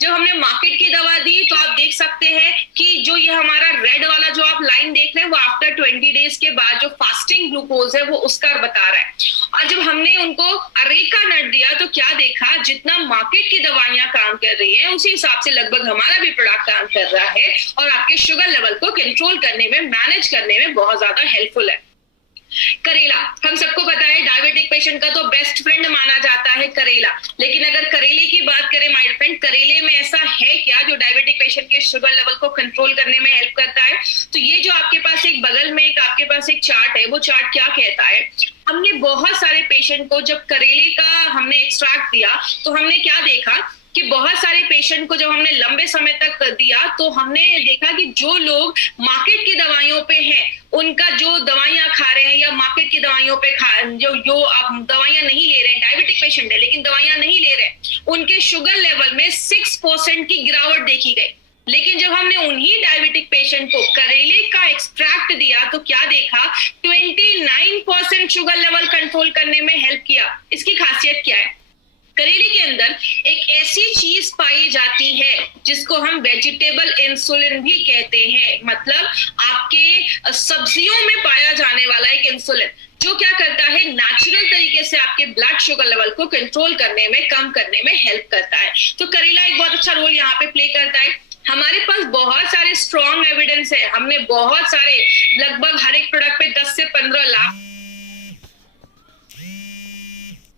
जब हमने मार्केट की दवा दी तो आप देख सकते हैं कि जो ये हमारा रेड वाला जो आप लाइन देख रहे हैं वो आफ्टर 20 डेज के बाद जो फास्टिंग ग्लूकोज है वो उसका बता रहा है। और जब हमने उनको अरेका नट दिया तो क्या देखा, जितना मार्केट की दवाइयां काम कर रही है उसी हिसाब से लगभग हमारा भी प्रोडक्ट काम कर रहा है और आपके शुगर लेवल को कंट्रोल करने में, मैनेज करने में बहुत ज्यादा हेल्पफुल है। करेला, हम सबको पता है डायबिटिक पेशेंट का तो बेस्ट फ्रेंड माना जाता है करेला। लेकिन अगर करेले की बात करें माय फ्रेंड, करेले में ऐसा है क्या जो डायबिटिक पेशेंट के शुगर लेवल को कंट्रोल करने में हेल्प करता है? तो ये जो आपके पास एक बगल में एक आपके पास एक चार्ट है, वो चार्ट क्या कहता है, हमने बहुत सारे पेशेंट को जब करेले का हमने एक्सट्रैक्ट दिया तो हमने क्या देखा कि बहुत सारे पेशेंट को जब हमने लंबे समय तक दिया तो हमने देखा कि जो लोग मार्केट की दवाइयों पे हैं, उनका जो दवाइयां खा रहे हैं या मार्केट की दवाइयों पे जो आप दवाइयां नहीं ले रहे हैं, डायबिटिक पेशेंट है लेकिन दवाइयां नहीं ले रहे हैं, उनके शुगर लेवल में 6% की गिरावट देखी गई। लेकिन जब हमने उन्हीं डायबिटिक पेशेंट को करेले का एक्सट्रैक्ट दिया तो क्या देखा, 29% शुगर लेवल कंट्रोल करने में हेल्प किया। इसकी खासियत क्या है? करेले के अंदर एक ऐसी चीज पाई जाती है जिसको हम वेजिटेबल इंसुलिन भी कहते हैं, मतलब आपके सब्जियों में पाया जाने वाला एक इंसुलिन जो क्या करता है, नेचुरल तरीके से आपके ब्लड शुगर लेवल को कंट्रोल करने में, कम करने में हेल्प करता है। तो करेला एक बहुत अच्छा रोल यहाँ पे प्ले करता है। हमारे पास बहुत सारे स्ट्रॉन्ग एविडेंस है, हमने बहुत सारे, लगभग हर एक प्रोडक्ट पे 10 से 15 लाख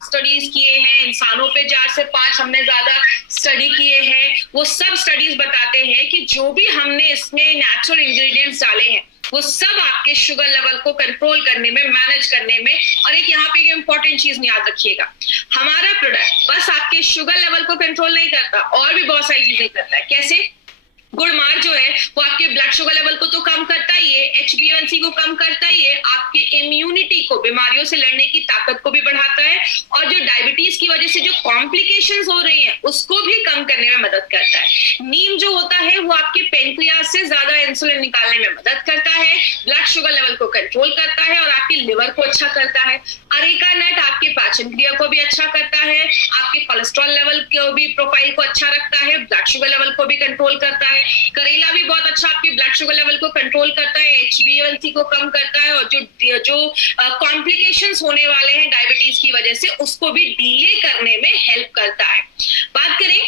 स्टडीज किए हैं, इंसानों पे 4 से 5 हमने ज्यादा स्टडी किए हैं। वो सब स्टडीज बताते हैं कि जो भी हमने इसमें नेचुरल इंग्रेडिएंट्स डाले हैं वो सब आपके शुगर लेवल को कंट्रोल करने में, मैनेज करने में। और एक यहाँ पे एक इंपॉर्टेंट चीज याद रखिएगा, हमारा प्रोडक्ट बस आपके शुगर लेवल को कंट्रोल नहीं करता, और भी बहुत सारी चीजें करता है। कैसे? गुड़मार्ग जो है वो आपके ब्लड शुगर लेवल को तो कम करता ही है, HbA1c को कम करता ही है, आपके इम्यूनिटी को, बीमारियों से लड़ने की ताकत को भी बढ़ाता है, और जो डायबिटीज की वजह से जो कॉम्प्लिकेशंस हो रही हैं उसको भी कम करने में मदद करता है। नीम जो होता है वो आपके पेनक्रियास से ज्यादा इंसुलिन निकालने में मदद करता है, ब्लड शुगर लेवल को कंट्रोल करता है और आपके लिवर को अच्छा करता है। अरेका नट आपके पाचन क्रिया को भी अच्छा करता है, आपके कोलेस्ट्रॉल लेवल को भी, प्रोफाइल को अच्छा रखता है, ब्लड शुगर लेवल को भी कंट्रोल करता है। करेला भी बहुत अच्छा आपके ब्लड शुगर लेवल को कंट्रोल करता है, HbA1c को कम करता है, और जो कॉम्प्लिकेशंस होने वाले हैं डायबिटीज की वजह से उसको भी डिले करने में हेल्प करता है। बात करें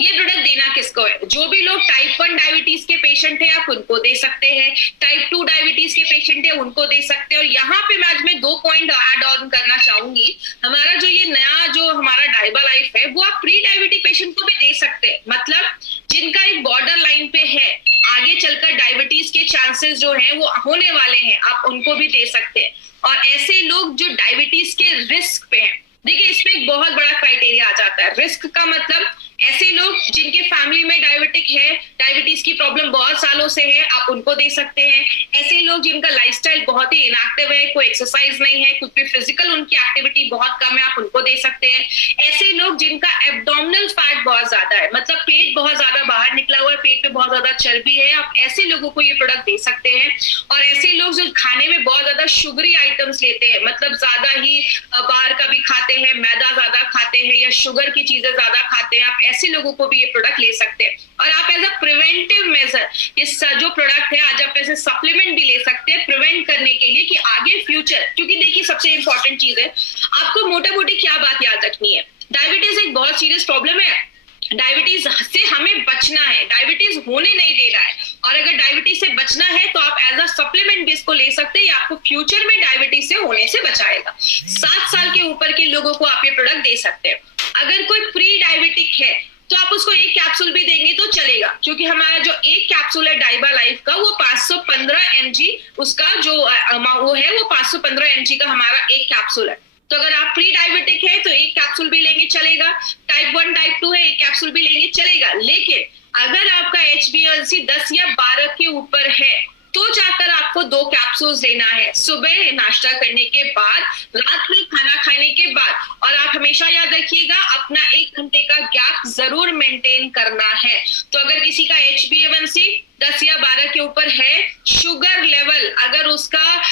ये प्रोडक्ट देना किसको है? जो भी लोग टाइप 1 डायबिटीज के पेशेंट है आप उनको दे सकते हैं, टाइप 2 डायबिटीज के पेशेंट है उनको दे सकते हैं। और यहाँ पे मैं आज में 2 पॉइंट ऐड ऑन करना चाहूंगी। हमारा जो ये नया जो हमारा डायबा लाइफ है वो आप प्री डायबिटिक पेशेंट को भी दे सकते हैं, मतलब जिनका एक बॉर्डर लाइन पे है, आगे चलकर डायबिटीज के चांसेस जो है वो होने वाले हैं, आप उनको भी दे सकते हैं। और ऐसे लोग जो डायबिटीज के रिस्क पे हैं, देखिए इसमें एक बहुत बड़ा क्राइटेरिया आ जाता है। रिस्क का मतलब ऐसे लोग जिनके फैमिली में डायबिटिक है, डायबिटीज की प्रॉब्लम बहुत सालों से है, आप उनको दे सकते हैं। ऐसे लोग जिनका लाइफस्टाइल बहुत ही इनएक्टिव है, कोई एक्सरसाइज नहीं है, कुछ भी फिजिकल उनकी एक्टिविटी बहुत कम है, आप उनको दे सकते हैं। ऐसे लोग जिनका एब्डोमिनल फैट बहुत ज्यादा है, मतलब पेट बहुत ज्यादा बाहर निकला हुआ है, पेट पे बहुत ज्यादा चर्बी है, आप ऐसे लोगों को ये प्रोडक्ट दे सकते हैं। और ऐसे लोग जो खाने में बहुत ज्यादा शुगरी आइटम्स लेते हैं, मतलब ज्यादा ही बाहर का भी खाते हैं, मैदा ज्यादा खाते हैं या शुगर की चीजें ज्यादा खाते हैं, आप ऐसे लोगों को भी ये प्रोडक्ट ले सकते हैं। और आप एज अ प्रिवेंटिव मेजर ये जो प्रोडक्ट है आज आप ऐसे सप्लीमेंट भी ले सकते हैं प्रिवेंट करने के लिए कि आगे फ्यूचर, क्योंकि देखिए सबसे इंपॉर्टेंट चीज है, आपको मोटा मोटी क्या बात याद रखनी है, डायबिटीज एक बहुत सीरियस प्रॉब्लम है, डायबिटीज से हमें बचना है, डायबिटीज होने नहीं देना है। और अगर डायबिटीज से बचना है तो आप एज अ सप्लीमेंट भी इसको ले सकते हैं, आपको फ्यूचर में डायबिटीज से होने से बचाएगा। 7 साल के ऊपर के लोगों को आप ये प्रोडक्ट दे सकते हैं। अगर कोई प्री डायबिटिक है तो आप उसको एक कैप्सूल भी देंगे तो चलेगा, क्योंकि हमारा जो एक कैप्सूल है डायबा लाइफ का वो 515 mg उसका जो वो है वो 515 mg का हमारा एक कैप्सूल है। तो अगर आप प्री डायबिटिक है तो एक कैप्सूल भी लेंगे चलेगा, टाइप 1 टाइप 2 है एक कैप्सूल भी लेंगे चलेगा। लेकिन अगर आपका HbA1c 10 या 12 के ऊपर है तो जाकर आपको 2 कैप्सूल्स लेना है, सुबह नाश्ता करने के बाद, रात में खाना खाने के बाद। और आप हमेशा याद रखिएगा अपना 1 घंटे का गैप जरूर मेंटेन करना है। तो अगर किसी का HbA1c 10 या 12 के ऊपर है, शुगर लेवल अगर उसका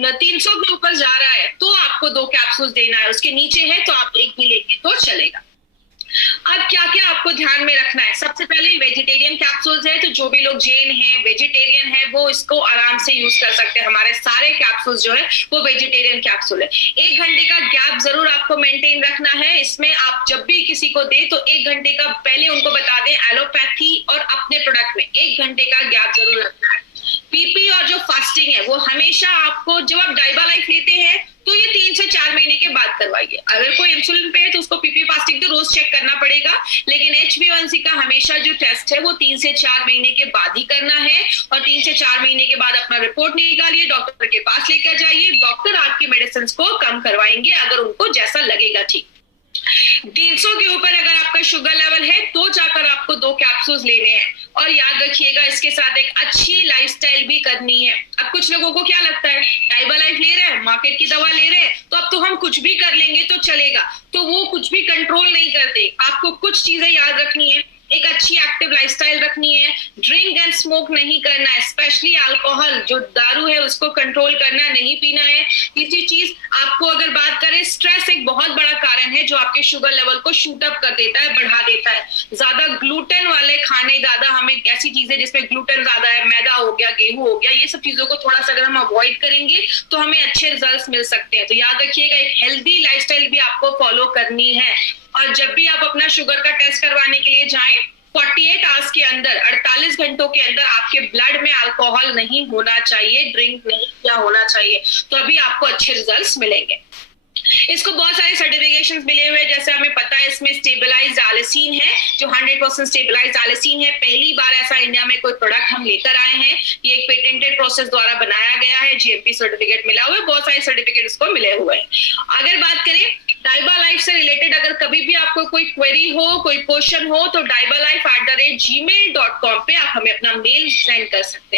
300 के ऊपर जा रहा है तो आपको 2 कैप्सूल्स देना है, उसके नीचे है तो आप एक भी लेंगे तो चलेगा। अब क्या क्या आपको ध्यान में रखना है, सबसे पहले वेजिटेरियन कैप्सूल्स है, तो जो भी लोग जैन है, वेजिटेरियन है, वो इसको आराम से यूज कर सकते हैं। हमारे सारे कैप्सूल्स जो है वो वेजिटेरियन कैप्सूल है। 1 घंटे का गैप जरूर आपको मेंटेन रखना है। इसमें आप जब भी किसी को दे तो 1 घंटे का पहले उनको बता दें, एलोपैथी और अपने प्रोडक्ट में 1 घंटे का गैप जरूर रखना है। पीपी और जो फास्टिंग है वो हमेशा आपको, जब आप डायबा लाइफ लेते हैं तो ये 3 से 4 महीने के बाद करवाइए। अगर कोई इंसुलिन पे है तो उसको पीपी फास्टिंग तो रोज चेक करना पड़ेगा, लेकिन HbA1c का हमेशा जो टेस्ट है वो 3 से 4 महीने के बाद ही करना है। और 3 से 4 महीने के बाद अपना रिपोर्ट निकालिए, डॉक्टर के पास लेकर जाइए, डॉक्टर आपकी मेडिसिन को कम करवाएंगे अगर उनको जैसा लगेगा ठीक। 300 के ऊपर अगर आपका शुगर लेवल है तो जाकर आपको 2 कैप्सूल्स लेने हैं। और याद रखिएगा इसके साथ एक अच्छी लाइफस्टाइल भी करनी है। अब कुछ लोगों को क्या लगता है, डाइबा लाइफ ले रहे हैं, मार्केट की दवा ले रहे हैं, तो अब तो हम कुछ भी कर लेंगे तो चलेगा। तो वो कुछ भी कंट्रोल नहीं करते। आपको कुछ चीजें याद रखनी है, एक अच्छी एक्टिव लाइफस्टाइल रखनी है, ड्रिंक एंड स्मोक नहीं करना है, स्पेशली अल्कोहल जो दारू है उसको कंट्रोल करना, नहीं पीना है। तीसरी चीज आपको अगर बात करें, स्ट्रेस एक बहुत बड़ा कारण है जो आपके शुगर लेवल को शूट अप कर देता है, बढ़ा देता है। ज्यादा ग्लूटेन वाले खाने, ज्यादा हमें ऐसी चीजें जिसमें ग्लूटेन ज्यादा है, मैदा हो गया, गेहूं हो गया, ये सब चीजों को थोड़ा सा अगर हम अवॉइड करेंगे तो हमें अच्छे रिजल्ट्स मिल सकते हैं। तो याद रखिएगा एक हेल्दी लाइफस्टाइल भी आपको फॉलो करनी है। और जब भी आप अपना शुगर का टेस्ट करवाने के लिए जाएं, 48 आवर्स के अंदर, 48 घंटों के अंदर आपके ब्लड में अल्कोहल नहीं होना चाहिए, ड्रिंक नहीं किया होना चाहिए, तो अभी आपको अच्छे रिजल्ट्स मिलेंगे। इसको बहुत सारे सर्टिफिकेशंस मिले हुए हैं, जैसे हमें पता है इसमें स्टेबलाइज्ड आलिसीन है जो 100% स्टेबलाइज्ड आलिसीन है। पहली बार ऐसा इंडिया में कोई प्रोडक्ट हम लेकर आए हैं, ये एक पेटेंटेड प्रोसेस द्वारा बनाया गया है, जीएमपी सर्टिफिकेट मिला हुआ है, बहुत सारे सर्टिफिकेट इसको मिले हुए हैं। अगर बात करें डाइबा लाइफ से रिलेटेड, अगर कभी भी आपको कोई क्वेरी हो, कोई क्वेश्चन हो, तो daibalife@gmail.com पे आप हमें अपना मेल सेंड कर सकते हैं।